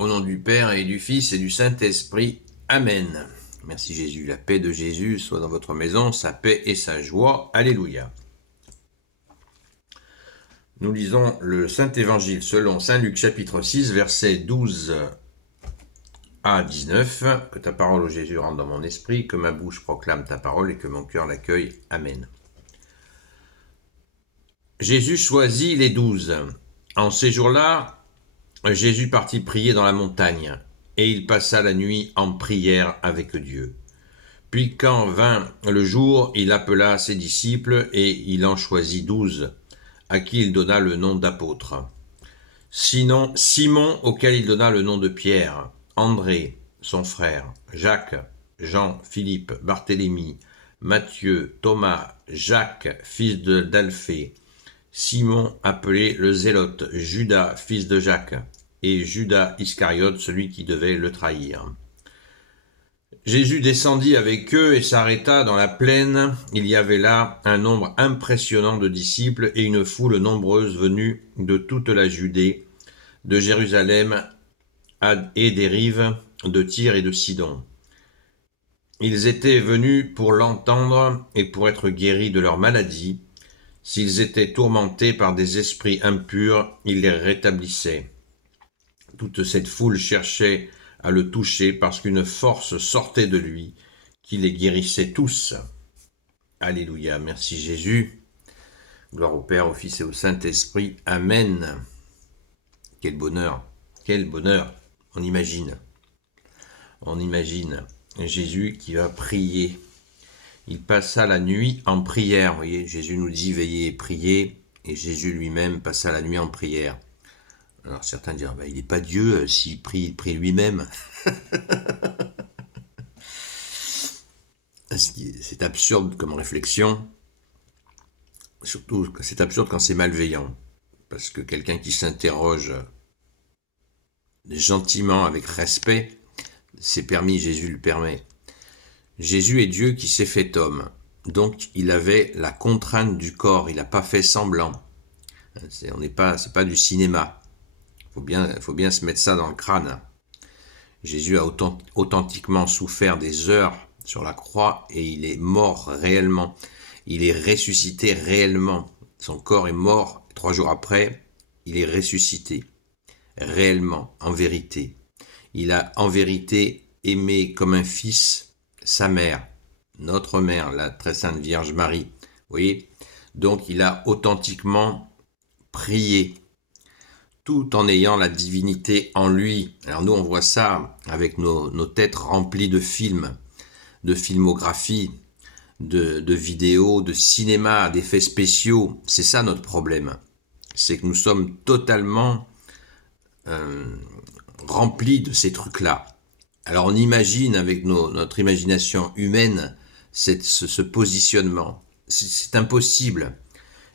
Au nom du Père et du Fils et du Saint-Esprit. Amen. Merci Jésus. La paix de Jésus soit dans votre maison, sa paix et sa joie. Alléluia. Nous lisons le Saint-Évangile selon Saint Luc chapitre 6, versets 12 à 19. Que ta parole, ô Jésus, rentre dans mon esprit, que ma bouche proclame ta parole et que mon cœur l'accueille. Amen. Jésus choisit les 12. En ces jours-là, Jésus partit prier dans la montagne, et il passa la nuit en prière avec Dieu. Puis quand vint le jour, il appela ses disciples, et il en choisit 12, à qui il donna le nom d'apôtres. Sinon, Simon, auquel il donna le nom de Pierre, André, son frère, Jacques, Jean, Philippe, Barthélemy, Matthieu, Thomas, Jacques, fils d'Alphée, Simon appelé le Zélote, Judas, fils de Jacques, et Judas Iscariote, celui qui devait le trahir. Jésus descendit avec eux et s'arrêta dans la plaine. Il y avait là un nombre impressionnant de disciples et une foule nombreuse venue de toute la Judée, de Jérusalem et des rives de Tyr et de Sidon. Ils étaient venus pour l'entendre et pour être guéris de leur maladie. S'ils étaient tourmentés par des esprits impurs, il les rétablissait. Toute cette foule cherchait à le toucher parce qu'une force sortait de lui qui les guérissait tous. Alléluia, merci Jésus. Gloire au Père, au Fils et au Saint-Esprit. Amen. Quel bonheur, quel bonheur. On imagine Jésus qui va prier. Il passa la nuit en prière. Vous voyez, Jésus nous dit veillez et priez, et Jésus lui-même passa la nuit en prière. Alors certains diront, il n'est pas Dieu, s'il prie, il prie lui-même. C'est absurde comme réflexion, surtout c'est absurde quand c'est malveillant, parce que quelqu'un qui s'interroge gentiment, avec respect, c'est permis, Jésus le permet. Jésus est Dieu qui s'est fait homme, donc il avait la contrainte du corps, il n'a pas fait semblant. C'est pas du cinéma. Faut bien se mettre ça dans le crâne. Jésus a authentiquement souffert des heures sur la croix et il est mort réellement. Il est ressuscité réellement. Son corps est mort. 3 jours après, il est ressuscité. Réellement, en vérité. Il a en vérité aimé comme un fils sa mère, notre mère, la très sainte Vierge Marie. Vous voyez ? Donc il a authentiquement prié, tout en ayant la divinité en lui. Alors nous, on voit ça avec nos têtes remplies de films, de filmographie, de vidéos, de cinéma, d'effets spéciaux. C'est ça notre problème. C'est que nous sommes totalement remplis de ces trucs-là. Alors on imagine avec notre imagination humaine ce positionnement. C'est impossible.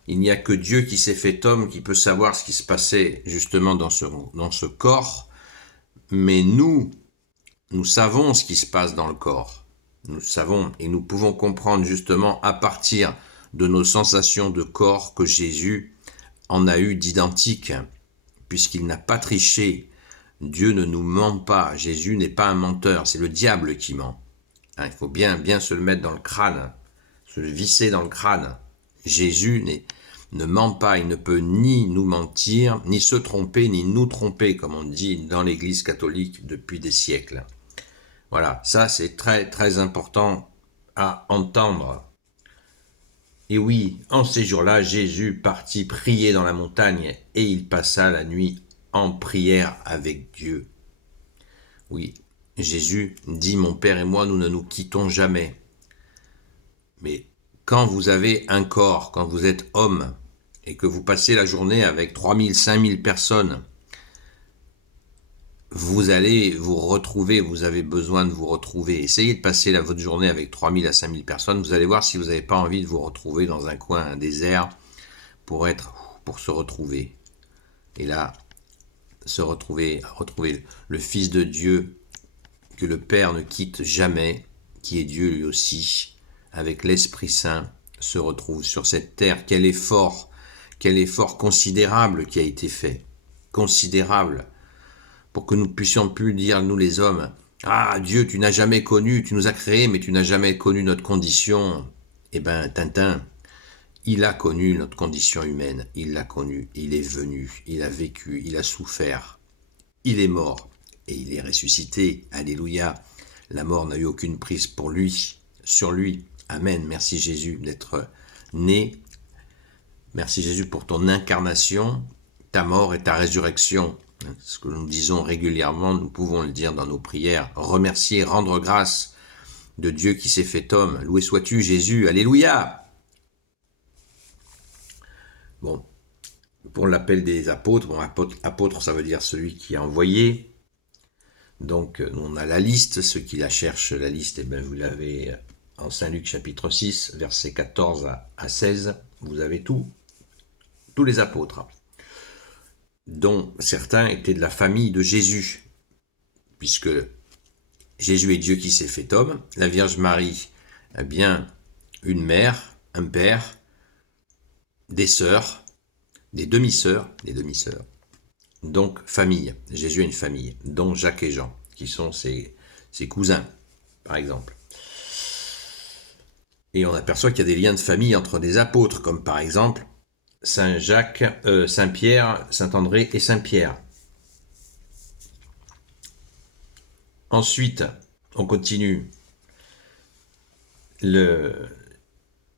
Il n'y a que Dieu qui s'est fait homme qui peut savoir ce qui se passait justement dans ce corps. Mais nous savons ce qui se passe dans le corps. Nous savons et nous pouvons comprendre justement à partir de nos sensations de corps que Jésus en a eu d'identique, puisqu'il n'a pas triché. Dieu ne nous ment pas. Jésus n'est pas un menteur. C'est le diable qui ment. Il faut bien se le mettre dans le crâne, se le visser dans le crâne. Jésus ne ment pas. Il ne peut ni nous mentir, ni se tromper, ni nous tromper, comme on dit dans l'Église catholique depuis des siècles. Voilà, ça c'est très très important à entendre. Et oui, en ces jours-là, Jésus partit prier dans la montagne et il passa la nuit en prière avec Dieu. Oui, Jésus dit, mon Père et moi, nous ne nous quittons jamais. Mais quand vous avez un corps, quand vous êtes homme, et que vous passez la journée avec 3000, 5000 personnes, vous allez vous retrouver, vous avez besoin de vous retrouver. Essayez de passer votre journée avec 3000 à 5000 personnes, vous allez voir si vous n'avez pas envie de vous retrouver dans un coin, un désert, pour se retrouver. Et là, retrouver le Fils de Dieu que le Père ne quitte jamais, qui est Dieu lui aussi, avec l'Esprit Saint, se retrouve sur cette terre. Quel effort considérable qui a été fait, considérable, pour que nous puissions plus dire, nous les hommes, ah Dieu, tu n'as jamais connu, tu nous as créés, mais tu n'as jamais connu notre condition. Eh ben, Tintin, il a connu notre condition humaine, il l'a connu, il est venu, il a vécu, il a souffert, il est mort et il est ressuscité. Alléluia. La mort n'a eu aucune prise pour lui, sur lui. Amen. Merci Jésus d'être né. Merci Jésus pour ton incarnation, ta mort et ta résurrection. Ce que nous disons régulièrement, nous pouvons le dire dans nos prières. Remercier, rendre grâce de Dieu qui s'est fait homme. Loué sois-tu Jésus. Alléluia. Bon, pour l'appel des apôtres, apôtre ça veut dire celui qui a envoyé. Donc on a la liste, ceux qui la cherchent, la liste, eh bien, vous l'avez en Saint Luc chapitre 6, versets 14 à 16, vous avez tous les apôtres, dont certains étaient de la famille de Jésus, puisque Jésus est Dieu qui s'est fait homme, la Vierge Marie, eh bien, une mère, un père, des sœurs, des demi-sœurs, donc famille. Jésus a une famille, dont Jacques et Jean, qui sont ses cousins, par exemple. Et on aperçoit qu'il y a des liens de famille entre des apôtres, comme par exemple Saint Jacques, Saint Pierre, Saint André et Saint Pierre. Ensuite, on continue.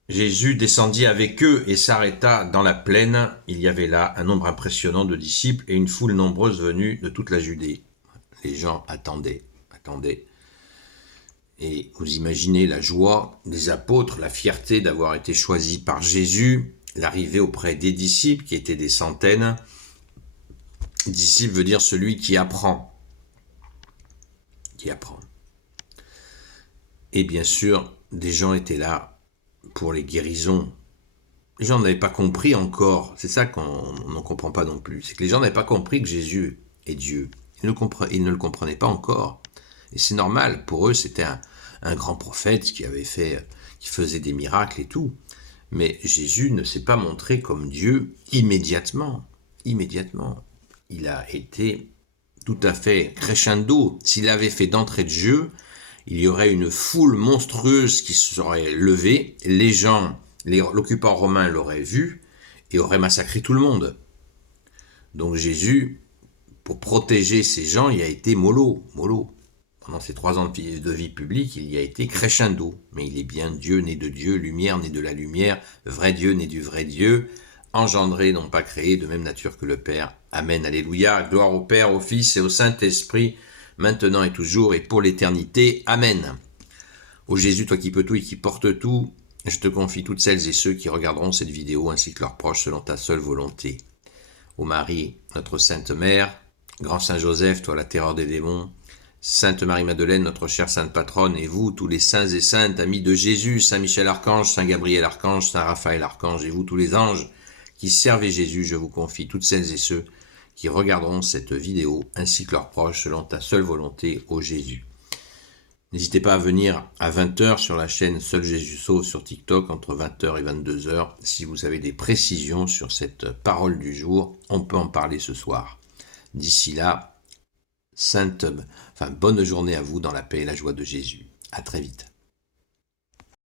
Jésus descendit avec eux et s'arrêta dans la plaine. Il y avait là un nombre impressionnant de disciples et une foule nombreuse venue de toute la Judée. Les gens attendaient. Et vous imaginez la joie des apôtres, la fierté d'avoir été choisis par Jésus, l'arrivée auprès des disciples, qui étaient des centaines. Disciple veut dire celui qui apprend. Et bien sûr, des gens étaient là pour les guérisons. Les gens n'avaient pas compris encore, c'est ça qu'on ne comprend pas non plus, c'est que les gens n'avaient pas compris que Jésus est Dieu. Ils ne le comprenaient pas encore. Et c'est normal, pour eux c'était un grand prophète qui faisait des miracles et tout. Mais Jésus ne s'est pas montré comme Dieu immédiatement. Il a été tout à fait crescendo. S'il avait fait d'entrée de jeu, il y aurait une foule monstrueuse qui se serait levée. L'occupant romain l'aurait vu et aurait massacré tout le monde. Donc Jésus, pour protéger ces gens, il a été mollo. Pendant ces 3 ans de vie publique, il y a été crescendo. Mais il est bien Dieu, né de Dieu, lumière, né de la lumière, vrai Dieu, né du vrai Dieu, engendré, non pas créé, de même nature que le Père. Amen, alléluia, gloire au Père, au Fils et au Saint-Esprit, maintenant et toujours et pour l'éternité. Amen. Ô Jésus, toi qui peux tout et qui portes tout, je te confie toutes celles et ceux qui regarderont cette vidéo ainsi que leurs proches selon ta seule volonté. Ô Marie, notre Sainte Mère, Grand Saint Joseph, toi la terreur des démons, Sainte Marie-Madeleine, notre chère Sainte Patronne, et vous, tous les saints et saintes, amis de Jésus, Saint Michel Archange, Saint Gabriel Archange, Saint Raphaël Archange, et vous, tous les anges qui servez Jésus, je vous confie toutes celles et ceux qui regarderont cette vidéo, ainsi que leurs proches, selon ta seule volonté, ô Jésus. N'hésitez pas à venir à 20h sur la chaîne Seul Jésus Sauve sur TikTok, entre 20h et 22h, si vous avez des précisions sur cette parole du jour, on peut en parler ce soir. D'ici là, bonne journée à vous dans la paix et la joie de Jésus. À très vite.